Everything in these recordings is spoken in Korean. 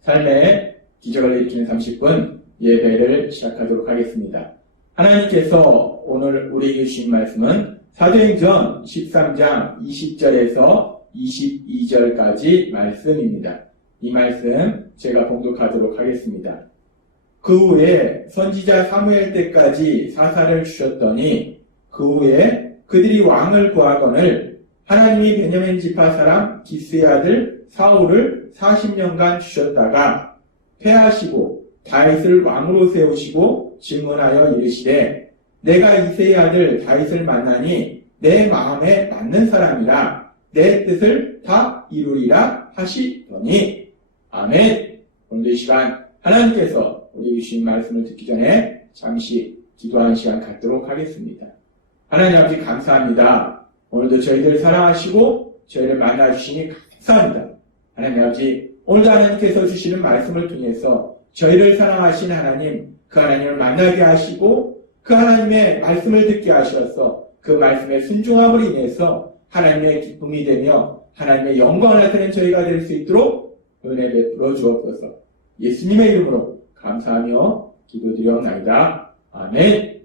삶의 기적을 일으키는 30분 예배를 시작하도록 하겠습니다. 하나님께서 오늘 우리에게 주신 말씀은 사도행전 13장 20절에서 22절까지 말씀입니다. 이 말씀 제가 봉독하도록 하겠습니다. 그 후에 선지자 사무엘 때까지 사사를 주셨더니 그 후에 그들이 왕을 구하거늘 하나님이 베냐민 지파 사람 기스의 아들 사울을 40년간 주셨다가 패하시고 다윗을 왕으로 세우시고 질문하여 이르시되 내가 이새의 아들 다윗을 만나니 내 마음에 맞는 사람이라 내 뜻을 다 이루리라 하시더니 아멘. 오늘도 이 시간 하나님께서 우리 주신 말씀을 듣기 전에 잠시 기도하는 시간 갖도록 하겠습니다. 하나님 아버지 감사합니다. 오늘도 저희들 사랑하시고 저희를 만나주시니 감사합니다. 하나님 아버지 오늘도 하나님께서 주시는 말씀을 통해서 저희를 사랑하신 하나님 그 하나님을 만나게 하시고 그 하나님의 말씀을 듣게 하셔서 그 말씀의 순종함으로 인해서 하나님의 기쁨이 되며 하나님의 영광을 나타내는 저희가 될 수 있도록 은혜 베풀어 주옵소서. 예수님의 이름으로 감사하며 기도드리옵나이다. 아멘.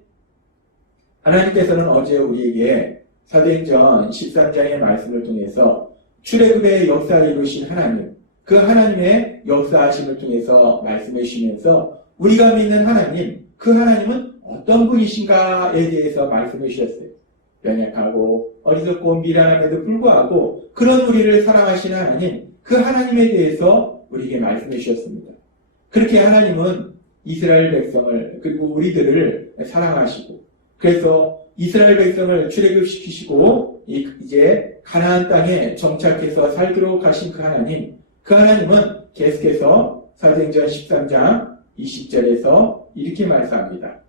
하나님께서는 어제 우리에게 사도행전 13장의 말씀을 통해서 출애굽의 역사를 이루신 하나님, 그 하나님의 역사하심을 통해서 말씀해 주시면서 우리가 믿는 하나님, 그 하나님은 어떤 분이신가에 대해서 말씀해 주셨어요. 연약하고 어리석고 미련함에도 불구하고 그런 우리를 사랑하시는 하나님, 그 하나님에 대해서 우리에게 말씀해 주셨습니다. 그렇게 하나님은 이스라엘 백성을 그리고 우리들을 사랑하시고 그래서 이스라엘 백성을 출애굽시키시고 이제 가나안 땅에 정착해서 살도록 하신 그 하나님은 계속해서 사도행전 13장 20절에서 이렇게 말씀합니다.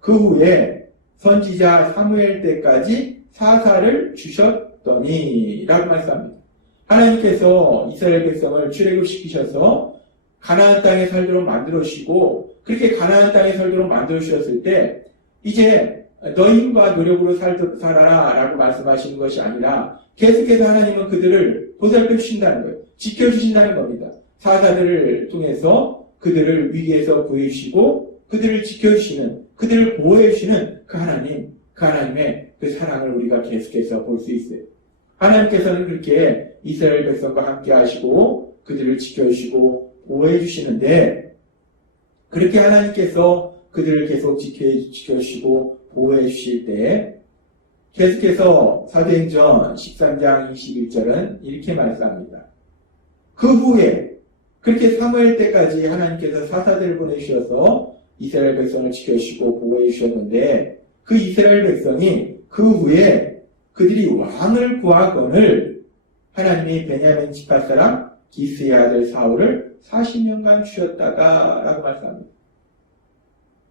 그 후에 선지자 사무엘 때까지 사사를 주셨더니 라고 말씀합니다. 하나님께서 이스라엘 백성을 출애굽시키셔서 가나안 땅에 살도록 만들어주시고 그렇게 가나안 땅에 살도록 만들어주셨을 때 이제 너희 힘과 노력으로 살아라 라고 말씀하시는 것이 아니라 계속해서 하나님은 그들을 보살펴 주신다는 거예요. 지켜주신다는 겁니다. 사사들을 통해서 그들을 위기에서 구해주시고 그들을 지켜주시는 그들을 보호해주시는 그 하나님의 그 사랑을 우리가 계속해서 볼 수 있어요. 하나님께서는 그렇게 이스라엘 백성과 함께 하시고 그들을 지켜주시고 보호해주시는데 그렇게 하나님께서 그들을 계속 지켜주시고 보호해 주실 때 계속해서 사도행전 13장 21절은 이렇게 말씀합니다. 그 후에 그렇게 사무엘 때까지 하나님께서 사사들을 보내주셔서 이스라엘 백성을 지켜주시고 보호해 주셨는데 그 이스라엘 백성이 그 후에 그들이 왕을 구하거늘 하나님이 베냐민 지파 사람 기스의 아들 사울을 40년간 주셨다가 라고 말씀합니다.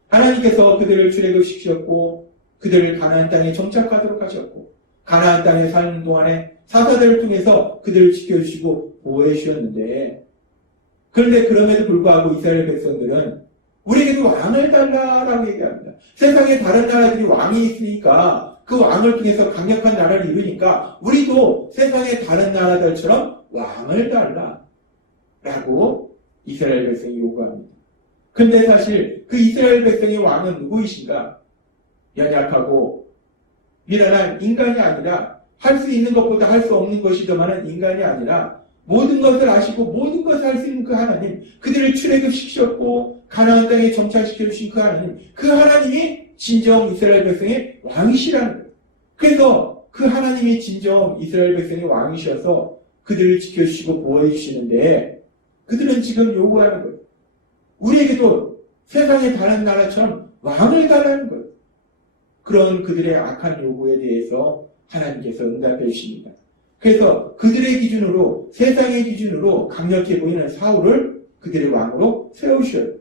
하나님께서 그들을 출애굽시키셨고 그들을 가나안 땅에 정착하도록 하셨고 가나안 땅에 사는 동안에 사사들을 통해서 그들을 지켜주시고 보호해 주셨는데 그런데 그럼에도 불구하고 이스라엘 백성들은 우리에게도 왕을 달라라고 얘기합니다. 세상에 다른 나라들이 왕이 있으니까 그 왕을 통해서 강력한 나라를 이루니까 우리도 세상의 다른 나라들처럼 왕을 달라라고 이스라엘 백성이 요구합니다. 근데 사실 그 이스라엘 백성의 왕은 누구이신가? 연약하고 미련한 인간이 아니라 할 수 있는 것보다 할 수 없는 것이 더 많은 인간이 아니라 모든 것을 아시고 모든 것을 할 수 있는 그 하나님, 그들을 출애굽시키셨고 가나안 땅에 정착시켜 주신 그 하나님, 그 하나님이 진정 이스라엘 백성의 왕이시라는 거예요. 그래서 그 하나님이 진정 이스라엘 백성의 왕이셔서 그들을 지켜주시고 보호해 주시는데 그들은 지금 요구하는 거예요. 우리에게도 세상의 다른 나라처럼 왕을 달라는 거예요. 그런 그들의 악한 요구에 대해서 하나님께서 응답해 주십니다. 그래서 그들의 기준으로 세상의 기준으로 강력해 보이는 사울을 그들의 왕으로 세우셔요.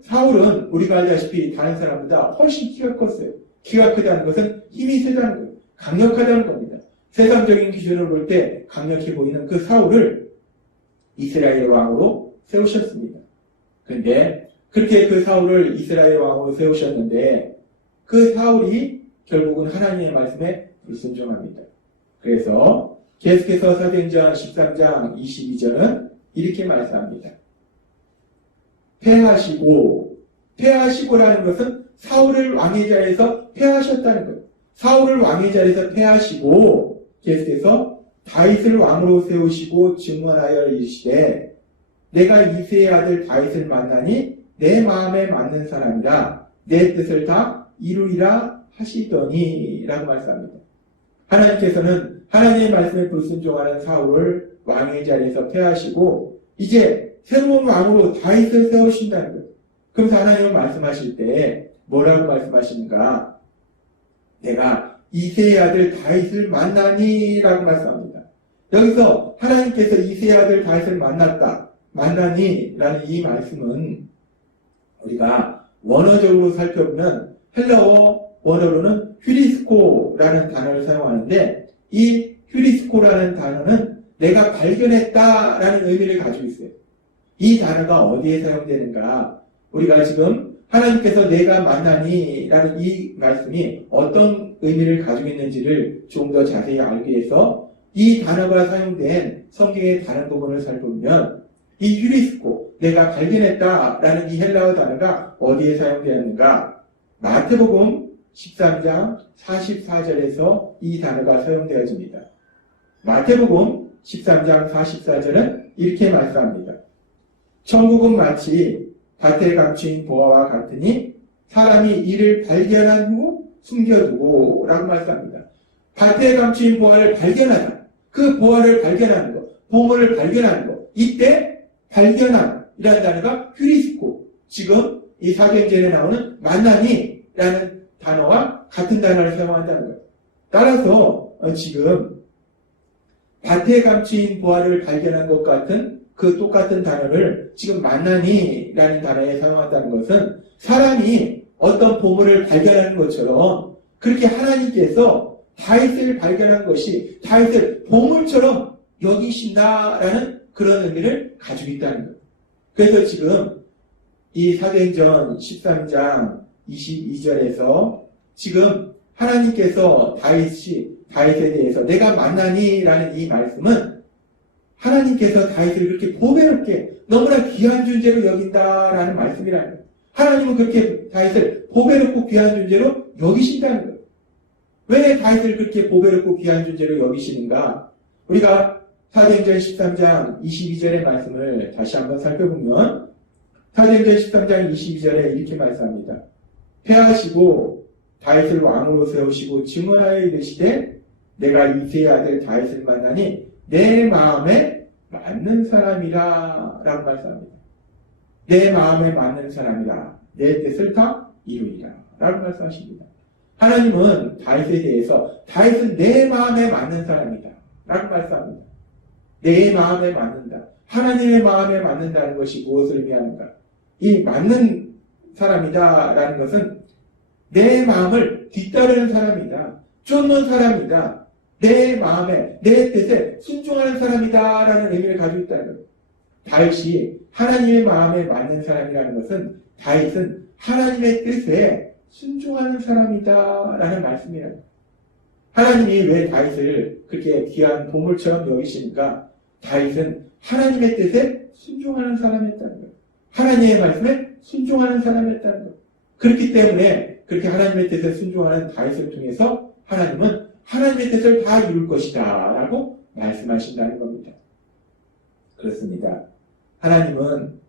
사울은 우리가 알다시피 다른 사람보다 훨씬 키가 컸어요. 키가 크다는 것은 힘이 세다는 거예요. 강력하다는 겁니다. 세상적인 기준으로 볼 때 강력해 보이는 그 사울을 이스라엘 왕으로 세우셨습니다. 그런데 그렇게 그 사울을 이스라엘 왕으로 세우셨는데 그 사울이 결국은 하나님의 말씀에 불순종합니다. 그래서 계속해서 사도행전 13장 22절은 이렇게 말씀합니다. 패하시고라는 것은 사울을 왕의 자리에서 패하셨다는 거예요. 사울을 왕의 자리에서 패하시고 계속해서 다윗을 왕으로 세우시고 증언하여 이르시되 내가 이새의 아들 다윗을 만나니 내 마음에 맞는 사람이라 내 뜻을 다 이루리라 하시더니 라고 말씀합니다. 하나님께서는 하나님의 말씀에 불순종하는 사울을 왕의 자리에서 패하시고 이제 새로운 왕으로 다윗을 세우신다는 거예요. 그래서 하나님은 말씀하실 때 뭐라고 말씀하시는가? 내가 이새의 아들 다윗을 만나니 라고 말씀합니다. 여기서 하나님께서 이새의 아들 다윗을 만나니 라는 이 말씀은 우리가 원어적으로 살펴보면 헬라어 원어로는 휴리스코라는 단어를 사용하는데 이 휴리스코라는 단어는 내가 발견했다라는 의미를 가지고 있어요. 이 단어가 어디에 사용되는가? 우리가 지금 하나님께서 내가 만나니 라는 이 말씀이 어떤 의미를 가지고 있는지를 좀 더 자세히 알기 위해서 이 단어가 사용된 성경의 다른 부분을 살펴보면 이 휴리스코, 내가 발견했다라는 이 헬라어 단어가 어디에 사용되었는가? 마태복음 13장 44절에서 이 단어가 사용되어집니다. 마태복음 13장 44절은 이렇게 말씀합니다. 천국은 마치 밭에 감추인 보화와 같으니 사람이 이를 발견한 후 숨겨두고 라고 말씀합니다. 밭에 감추인 보화를 발견하다. 그 보화를 발견하는 것, 보물을 발견하는 것. 이때 발견함이라는 단어가 휴리스코. 지금 이 사도행전에 나오는 만나니 라는 단어와 같은 단어를 사용한다는 거예요. 따라서 지금 밭에 감추인 보화를 발견한 것 같은 그 똑같은 단어를 지금 만나니 라는 단어에 사용한다는 것은 사람이 어떤 보물을 발견하는 것처럼 그렇게 하나님께서 다윗을 발견한 것이 다윗을 보물처럼 여기신다라는 그런 의미를 가지고 있다는 거예요. 그래서 지금 이 사도행전 13장 22절에서 지금 하나님께서 다윗에 대해서 내가 만나니라는 이 말씀은 하나님께서 다윗을 그렇게 보배롭게 너무나 귀한 존재로 여긴다라는 말씀이라는 거예요. 하나님은 그렇게 다윗을 보배롭고 귀한 존재로 여기신다는 거예요. 왜 다윗을 그렇게 보배롭고 귀한 존재로 여기시는가? 우리가 사도행전 13장 22절의 말씀을 다시 한번 살펴보면 사도행전 13장 22절에 이렇게 말씀합니다. 패하시고 다윗을 왕으로 세우시고 증언하여 이르시되 내가 이새의 아들 다윗을 만나니 내 마음에 맞는 사람이라 라고 말씀합니다. 내 마음에 맞는 사람이라 내 뜻을 다 이루리라 라고 말씀하십니다. 하나님은 다윗에 대해서 다윗은 내 마음에 맞는 사람이다 라고 말씀합니다. 내 마음에 맞는다. 하나님의 마음에 맞는다는 것이 무엇을 의미하는가? 이 맞는 사람이다 라는 것은 내 마음을 뒤따르는 사람이다. 쫓는 사람이다. 내 마음에, 내 뜻에 순종하는 사람이다 라는 의미를 가지고 있다는 거예요. 다윗이 하나님의 마음에 맞는 사람이라는 것은 다윗은 하나님의 뜻에 순종하는 사람이다 라는 말씀이에요. 하나님이 왜 다윗을 그렇게 귀한 보물처럼 여기시니까 다윗은 하나님의 뜻에 순종하는 사람이었다는 거예요. 하나님의 말씀에 순종하는 사람이었다는 거예요. 그렇기 때문에 그렇게 하나님의 뜻에 순종하는 다윗을 통해서 하나님은 하나님의 뜻을 다 이룰 것이다 라고 말씀하신다는 겁니다. 그렇습니다. 하나님은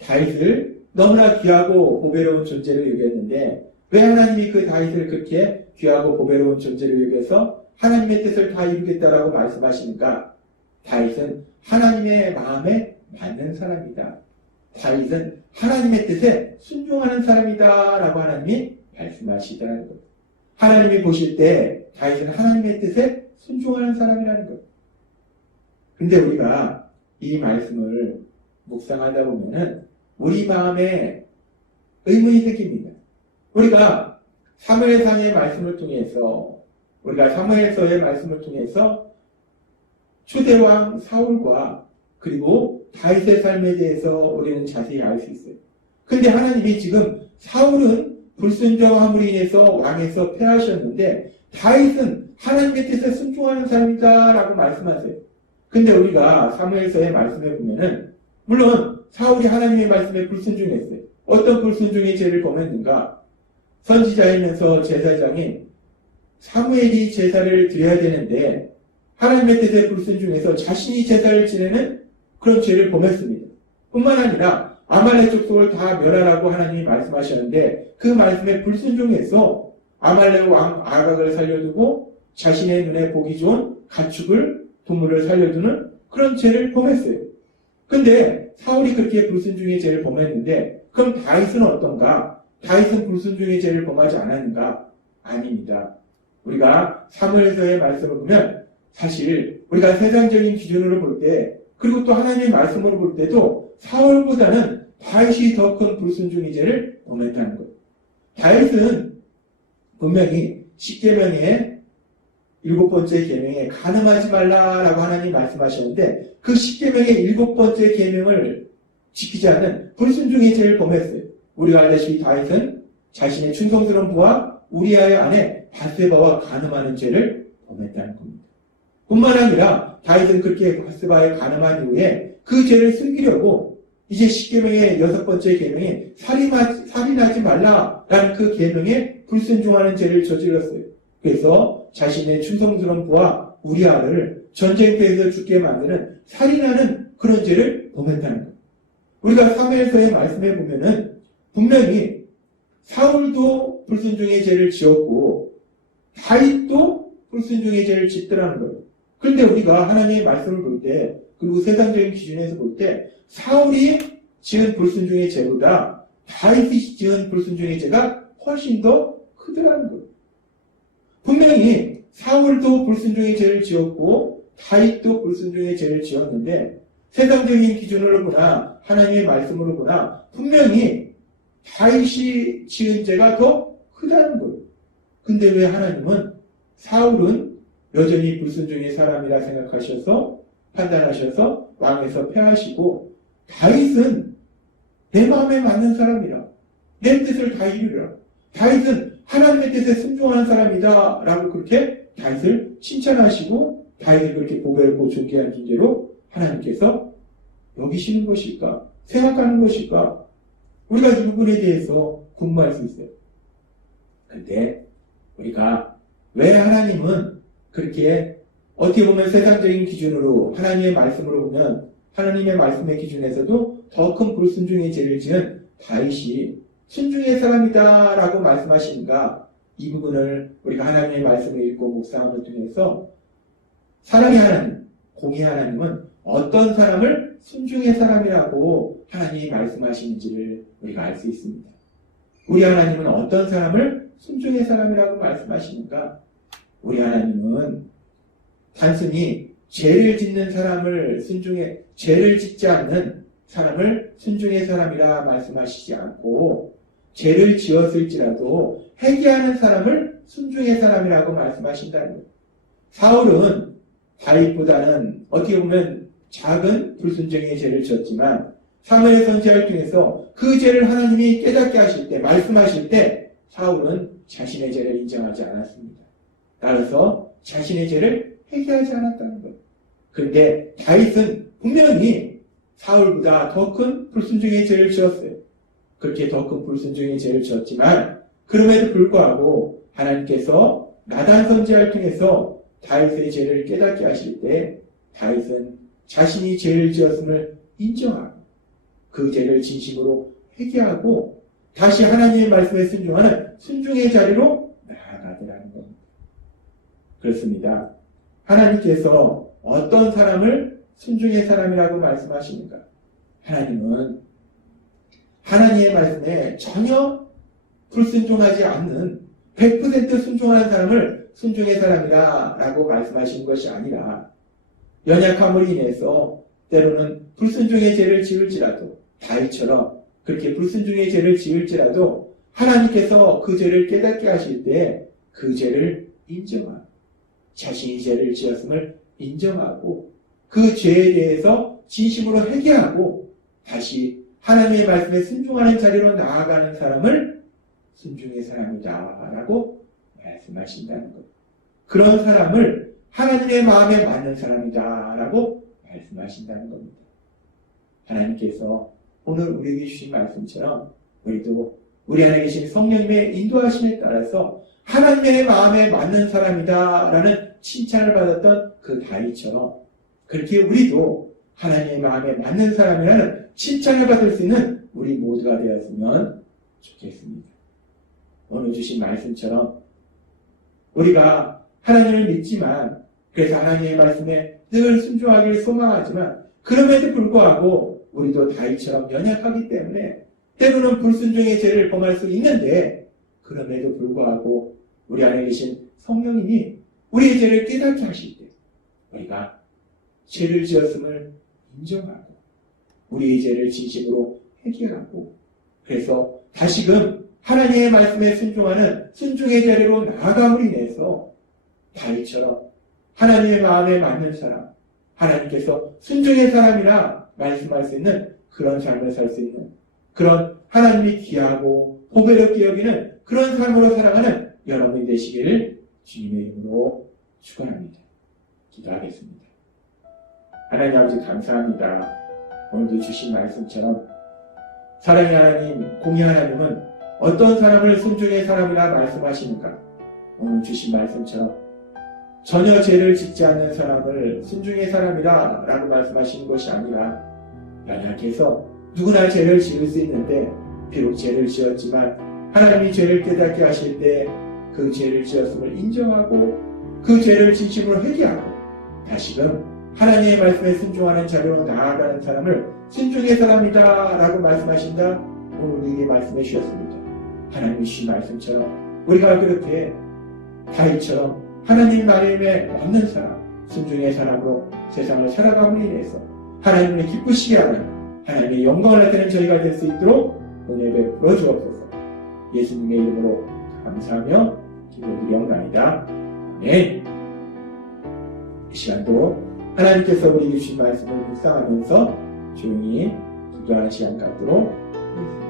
다윗을 너무나 귀하고 보배로운 존재로 여겼는데 왜 하나님이 그 다윗을 그렇게 귀하고 보배로운 존재로 여겨서 하나님의 뜻을 다 이루겠다라고 말씀하시는가? 다윗은 하나님의 마음에 맞는 사람이다. 다윗은 하나님의 뜻에 순종하는 사람이다 라고 하나님이 말씀하시더라는 거예요. 하나님이 보실 때 다윗은 하나님의 뜻에 순종하는 사람이라는 거예요. 근데 우리가 이 말씀을 묵상하다 보면은 우리 마음에 의문이 생깁니다. 우리가 사무엘상의 말씀을 통해서 우리가 사무엘서의 말씀을 통해서 초대왕 사울과 그리고 다윗의 삶에 대해서 우리는 자세히 알 수 있어요. 근데 하나님이 지금 사울은 불순종함으로 인해서 왕에서 패하셨는데 다윗은 하나님의 뜻에 순종하는 사람이다 라고 말씀하세요. 근데 우리가 사무엘서의 말씀에 보면은 물론 사울이 하나님의 말씀에 불순종했어요. 어떤 불순종의 죄를 범했는가? 선지자이면서 제사장인 사무엘이 제사를 드려야 되는데 하나님의 뜻에 불순종해서 자신이 제사를 지내는 그런 죄를 범했습니다. 뿐만 아니라 아말렉 족속을 다 멸하라고 하나님이 말씀하셨는데 그 말씀에 불순종해서 아말렉 왕 아각을 살려두고 자신의 눈에 보기 좋은 가축을 동물을 살려두는 그런 죄를 범했어요. 근데 사울이 그렇게 불순종의 죄를 범했는데 그럼 다윗은 어떤가? 다윗은 불순종의 죄를 범하지 않았는가? 아닙니다. 우리가 사무엘서의 말씀을 보면 사실 우리가 세상적인 기준으로 볼 때 그리고 또 하나님의 말씀으로 볼 때도 사울보다는 다윗이 더 큰 불순종의 죄를 범했다는 거예요. 다윗은 분명히 10계명의 7번째 계명에 간음하지 말라라고 하나님이 말씀하셨는데 그 10계명의 7번째 계명을 지키지 않는 불순종의 죄를 범했어요. 우리가 알다시피 다윗은 자신의 충성스러운 부하 우리아의 아내 바세바와 간음하는 죄를 범했다는 겁니다. 뿐만 아니라 다윗은 그렇게 바세바에 간음한 이후에 그 죄를 숨기려고 이제 10계명의 6번째 계명인 살인하지 말라라는 그 계명에 불순종하는 죄를 저질렀어요. 그래서 자신의 충성스러운 부하 우리아를 전쟁터에서 죽게 만드는 살인하는 그런 죄를 범했다는 거예요. 우리가 사무엘서의 말씀에 보면은 분명히 사울도 불순종의 죄를 지었고 다윗도 불순종의 죄를 짓더라는 거예요. 그런데 우리가 하나님의 말씀을 볼 때 그리고 세상적인 기준에서 볼 때 사울이 지은 불순종의 죄보다 다윗이 지은 불순종의 죄가 훨씬 더 크더라는 거예요. 분명히 사울도 불순종의 죄를 지었고 다윗도 불순종의 죄를 지었는데 세상적인 기준으로 보나 하나님의 말씀으로 보나 분명히 다윗이 지은 죄가 더 크다는 거예요. 근데 왜 하나님은 사울은 여전히 불순종의 사람이라 생각하셔서 판단하셔서 왕에서 패하시고 다윗은 내 마음에 맞는 사람이라 내 뜻을 다 이루리라 다윗은 하나님의 뜻에 순종하는 사람이다 라고 그렇게 다윗을 칭찬하시고 다윗을 그렇게 보배롭고 존귀한 존재로 하나님께서 여기시는 것일까? 생각하는 것일까? 우리가 이 부분에 대해서 궁금할 수 있어요. 근데 우리가 왜 하나님은 그렇게 어떻게 보면 세상적인 기준으로 하나님의 말씀으로 보면 하나님의 말씀의 기준에서도 더 큰 불순종의 죄를 지은 다윗이 순종의 사람이다 라고 말씀하시는가? 이 부분을 우리가 하나님의 말씀을 읽고 묵상함을 통해서 사랑의 하나님, 공의 하나님은 어떤 사람을 순종의 사람이라고 하나님이 말씀하시는지를 우리가 알 수 있습니다. 우리 하나님은 어떤 사람을 순종의 사람이라고 말씀하시는가? 우리 하나님은 단순히 죄를 짓는 사람을 죄를 짓지 않는 사람을 순종의 사람이라 말씀하시지 않고 죄를 지었을지라도 회개하는 사람을 순종의 사람이라고 말씀하신다는 거예요. 사울은 다윗보다는 어떻게 보면 작은 불순종의 죄를 지었지만 사무엘 선지자를 통해서 그 죄를 하나님이 깨닫게 하실 때 말씀하실 때 사울은 자신의 죄를 인정하지 않았습니다. 따라서 자신의 죄를 회개하지 않았다는 거예요. 그런데 다윗은 분명히 사울보다 더 큰 불순종의 죄를 지었어요. 그렇게 더 큰 불순종의 죄를 지었지만 그럼에도 불구하고 하나님께서 나단 선지자를 통해서 다윗의 죄를 깨닫게 하실 때 다윗은 자신이 죄를 지었음을 인정하고 그 죄를 진심으로 회개하고 다시 하나님의 말씀에 순종하는 순종의 자리로 나아가더라는 겁니다. 그렇습니다. 하나님께서 어떤 사람을 순종의 사람이라고 말씀하시는가? 하나님은 하나님의 말씀에 전혀 불순종하지 않는 100% 순종하는 사람을 순종의 사람이라 라고 말씀하시는 것이 아니라 연약함으로 인해서 때로는 불순종의 죄를 지을지라도 다윗처럼 그렇게 불순종의 죄를 지을지라도 하나님께서 그 죄를 깨닫게 하실 때 그 죄를 인정하고 자신이 죄를 지었음을 인정하고 그 죄에 대해서 진심으로 회개하고 다시 하나님의 말씀에 순종하는 자리로 나아가는 사람을 순종의 사람이다 라고 말씀하신다는 것. 그런 사람을 하나님의 마음에 맞는 사람이다 라고 말씀하신다는 겁니다. 하나님께서 오늘 우리에게 주신 말씀처럼 우리도 우리 안에 계신 성령님의 인도하심에 따라서 하나님의 마음에 맞는 사람이다 라는 칭찬을 받았던 그 다윗처럼 그렇게 우리도 하나님의 마음에 맞는 사람이라는 칭찬을 받을 수 있는 우리 모두가 되었으면 좋겠습니다. 오늘 주신 말씀처럼 우리가 하나님을 믿지만 그래서 하나님의 말씀에 늘 순종하기를 소망하지만 그럼에도 불구하고 우리도 다윗처럼 연약하기 때문에 때로는 불순종의 죄를 범할 수 있는데 그럼에도 불구하고 우리 안에 계신 성령님이 우리의 죄를 깨닫게 하실 때 우리가 죄를 지었음을 인정하고 우리의 죄를 진심으로 회개하고 그래서 다시금 하나님의 말씀에 순종하는 순종의 자리로 나아감으로 인해서 다윗처럼 하나님의 마음에 맞는 사람, 하나님께서 순종의 사람이라 말씀할 수 있는 그런 삶을 살 수 있는 그런 하나님이 귀하고 보배롭게 여기는 그런 삶으로 살아가는 여러분이 되시기를 주님의 이름으로 축원합니다. 기도하겠습니다. 하나님 아버지 감사합니다. 오늘도 주신 말씀처럼 사랑의 하나님, 공의 하나님은 어떤 사람을 순종의 사람이라 말씀하시는가? 오늘 주신 말씀처럼 전혀 죄를 짓지 않는 사람을 순종의 사람이라 라고 말씀하시는 것이 아니라 연약해서 누구나 죄를 지을 수 있는데 비록 죄를 지었지만 하나님이 죄를 깨닫게 하실 때 그 죄를 지었음을 인정하고 그 죄를 진심으로 회개하고 다시금 하나님의 말씀에 순종하는 자리로 나아가는 사람을 순종의 사람이다 라고 말씀하신다 오늘 우리에게 말씀해 주셨습니다. 하나님이 주신 말씀처럼 우리가 그렇게 다윗처럼 하나님 말씀에 맞는 사람, 순종의 사람으로 세상을 살아감으로 인해서 하나님을 기쁘시게 하는 하나님의 영광을 나타내는 저희가 될 수 있도록 은혜 베풀어 주옵소서. 예수님의 이름으로 감사하며 기도드리옵나이다. 아멘. 이 시간도 하나님께서 우리에게 주신 말씀을 묵상하면서 조용히 기도하는 시간 갖도록 하겠습니다.